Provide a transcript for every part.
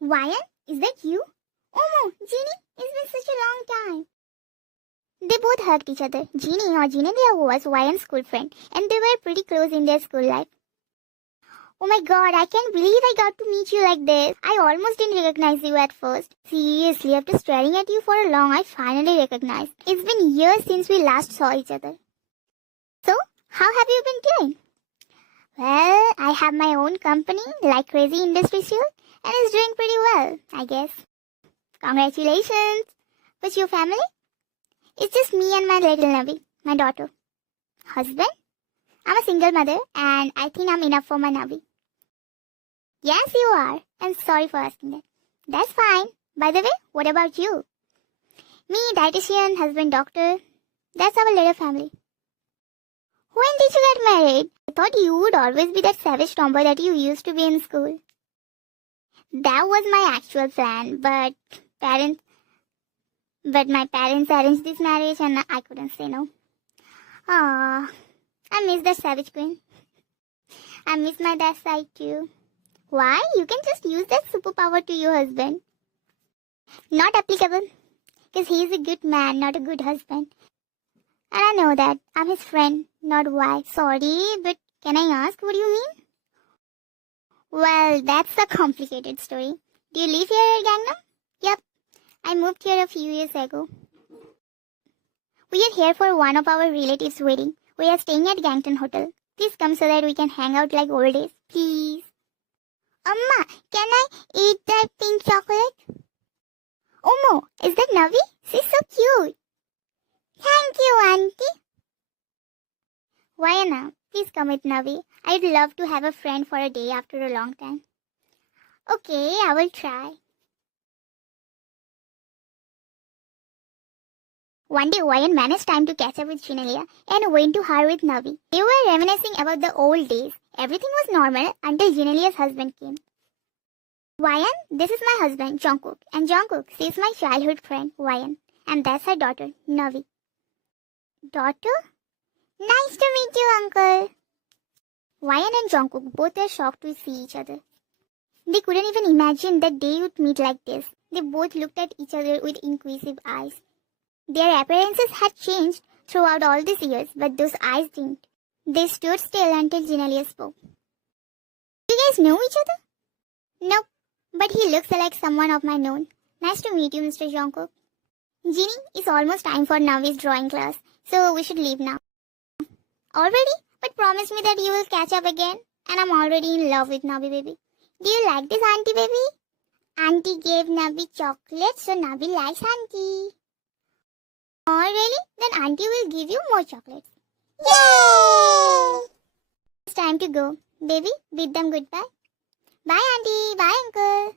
Ryan, is that you? Oh no, Jeannie, it's been such a long time. They both hugged each other. Jeannie was Ryan's school friend, and they were pretty close in their school life. Oh my god, I can't believe I got to meet you like this. I almost didn't recognize you at first. Seriously, after staring at you for a long, I finally recognized. It's been years since we last saw each other. So, how have you been doing? Well, I have my own company, like Crazy Industry Shield, and it's doing pretty well, I guess. Congratulations! What's your family? It's just me and my little Navi, my daughter. Husband? I'm a single mother, and I think I'm enough for my Navi. Yes, you are. And sorry for asking that. That's fine. By the way, what about you? Me, dietitian, husband, doctor. That's our little family. When did you get married? I thought you would always be that savage tomboy that you used to be in school. That was my actual plan, but my parents arranged this marriage and I couldn't say no. Ah, I miss that savage queen. I miss my dad side too. Why? You can just use that superpower to your husband. Not applicable. Because he is a good man, not a good husband. And I know that. I'm his friend, not wife. Sorry, but can I ask what you mean? Well, that's a complicated story. Do you live here at Gangnam? Yep. I moved here a few years ago. We are here for one of our relatives' wedding. We are staying at Gangton Hotel. Please come so that we can hang out like old days. Please. Amma, can I eat that pink chocolate? Omo, is that Navi? She's so cute. Thank you, Auntie. Vayana, please come with Navi. I'd love to have a friend for a day after a long time. Okay, I will try. One day, Ryan managed time to catch up with Shinelia and went to her with Navi. They were reminiscing about the old days. Everything was normal until Jinelia's husband came. Ryan, this is my husband, Jungkook. And Jungkook, she is my childhood friend, Ryan. And that's her daughter, Navi. Daughter? Nice to meet you, uncle. Ryan and Jungkook both were shocked to see each other. They couldn't even imagine that they would meet like this. They both looked at each other with inquisitive eyes. Their appearances had changed throughout all these years, but those eyes didn't. They stood still until Jinelia spoke. You guys know each other? Nope, but he looks like someone of my known. Nice to meet you, Mr. Jungkook. Ginny, it's almost time for Navi's drawing class, so we should leave now. Already? But promise me that you will catch up again. And I'm already in love with Navi baby. Do you like this auntie baby? Auntie gave Navi chocolate, so Navi likes auntie. Oh really? Then auntie will give you more chocolates. Yay! It's time to go. Baby, bid them goodbye. Bye auntie, bye uncle.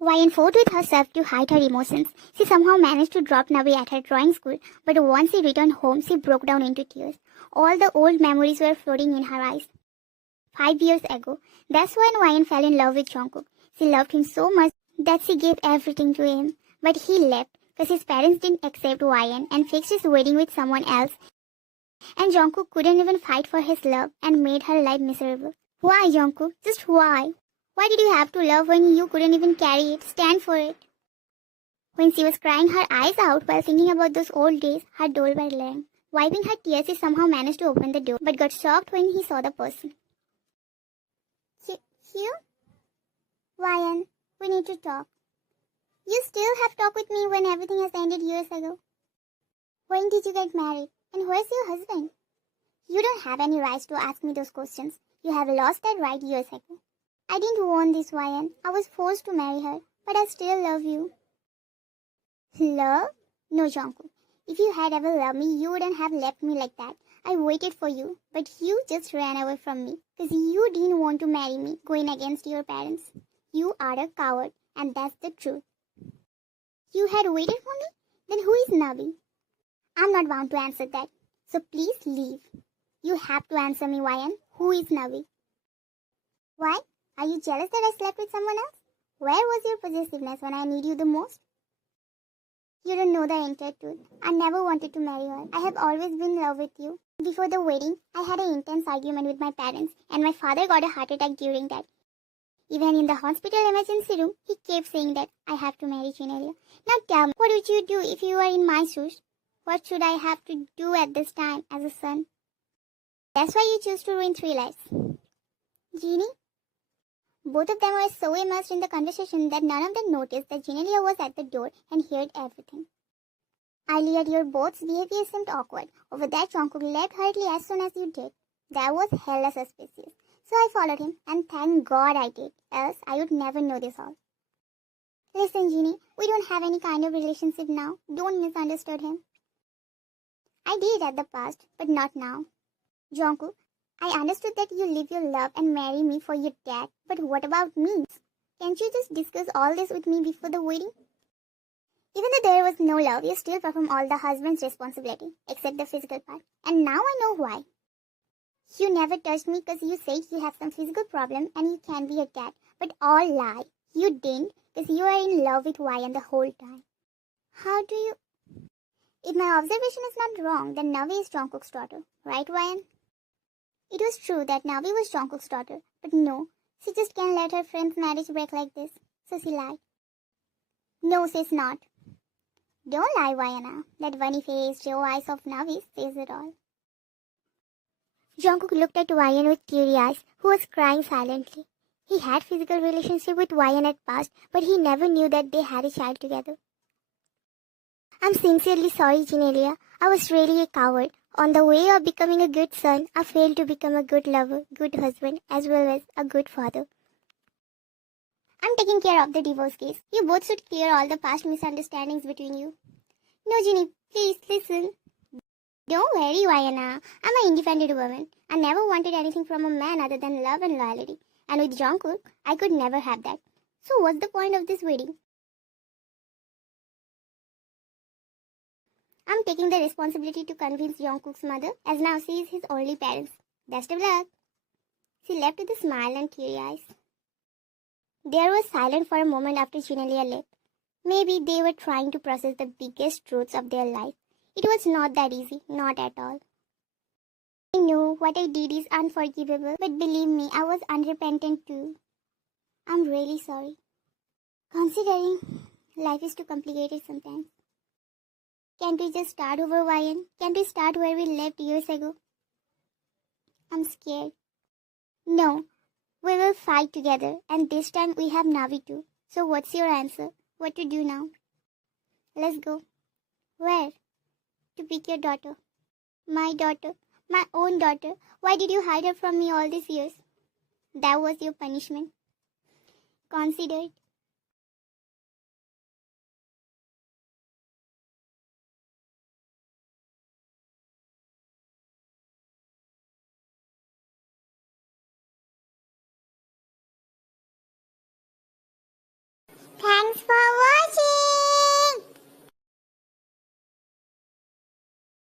Ryan fought with herself to hide her emotions. She somehow managed to drop Navi at her drawing school, but once she returned home, she broke down into tears. All the old memories were floating in her eyes. 5 years ago, that's when Ryan fell in love with Jungkook. She loved him so much that she gave everything to him. But he left because his parents didn't accept Ryan and fixed his wedding with someone else. And Jungkook couldn't even fight for his love and made her life miserable. Why, Jungkook? Just why? Why did you have to love when you couldn't even carry it, stand for it? When she was crying her eyes out while thinking about those old days, her doorbell rang. Wiping her tears, she somehow managed to open the door, but got shocked when he saw the person. Hugh? Ryan, we need to talk. You still have talked with me when everything has ended years ago. When did you get married? And where's your husband? You don't have any rights to ask me those questions. You have lost that right years ago. I didn't want this, Ryan. I was forced to marry her, but I still love you. Love? No, Jungkook. If you had ever loved me, you wouldn't have left me like that. I waited for you, but you just ran away from me because you didn't want to marry me, going against your parents. You are a coward, and that's the truth. You had waited for me? Then who is Navi? I'm not bound to answer that, so please leave. You have to answer me, Ryan. Who is Navi? Why? Are you jealous that I slept with someone else? Where was your possessiveness when I need you the most? You don't know the entire truth. I never wanted to marry her. I have always been in love with you. Before the wedding, I had an intense argument with my parents, and my father got a heart attack during that. Even in the hospital emergency room, he kept saying that I have to marry Chinelia. Now tell me, what would you do if you were in my shoes? What should I have to do at this time as a son? That's why you choose to ruin 3 lives. Genie? Both of them were so immersed in the conversation that none of them noticed that Ginelia was at the door and heard everything. Earlier, your both's behavior seemed awkward. Over that, Jungkook left hurriedly as soon as you did. That was hella suspicious. So I followed him, and thank God I did, else I would never know this all. Listen, Genie, we don't have any kind of relationship now. Don't misunderstand him. I did at the past, but not now. Jungkook, I understood that you live your love and marry me for your dad, but what about me? Can't you just discuss all this with me before the wedding? Even though there was no love, you still perform all the husband's responsibility, except the physical part. And now I know why. You never touched me because you said you have some physical problem and you can't be a dad. But all lie. You didn't because you are in love with Ryan the whole time. How do you... If my observation is not wrong, then Navi is Jungkook's daughter. Right, Ryan? It was true that Navi was Jungkook's daughter. But no, she just can't let her friend's marriage break like this. So she lied. No, she's not. Don't lie, Vayana. That bunny-faced Joe eyes of Navi says it all. Jungkook looked at Ryan with teary eyes, who was crying silently. He had physical relationship with Ryan at past, but he never knew that they had a child together. I'm sincerely sorry, Ginelia. I was really a coward. On the way of becoming a good son, I failed to become a good lover, good husband, as well as a good father. I'm taking care of the divorce case. You both should clear all the past misunderstandings between you. No, Ginny, please listen. Don't worry, Vayana. I'm an independent woman. I never wanted anything from a man other than love and loyalty. And with Jungkook, I could never have that. So what's the point of this wedding? I'm taking the responsibility to convince Jungkook's mother, as now she is his only parent. Best of luck. She left with a smile and teary eyes. There was silence for a moment after Ginelia left. Maybe they were trying to process the biggest truths of their life. It was not that easy, not at all. I know what I did is unforgivable, but believe me, I was unrepentant too. I'm really sorry. Considering life is too complicated sometimes. Can't we just start over, Ryan? Can't we start where we left years ago? I'm scared. No, we will fight together, and this time we have Navi too. So what's your answer? What to do now? Let's go. Where? To pick your daughter. My daughter. My own daughter. Why did you hide her from me all these years? That was your punishment. Consider it. Thanks for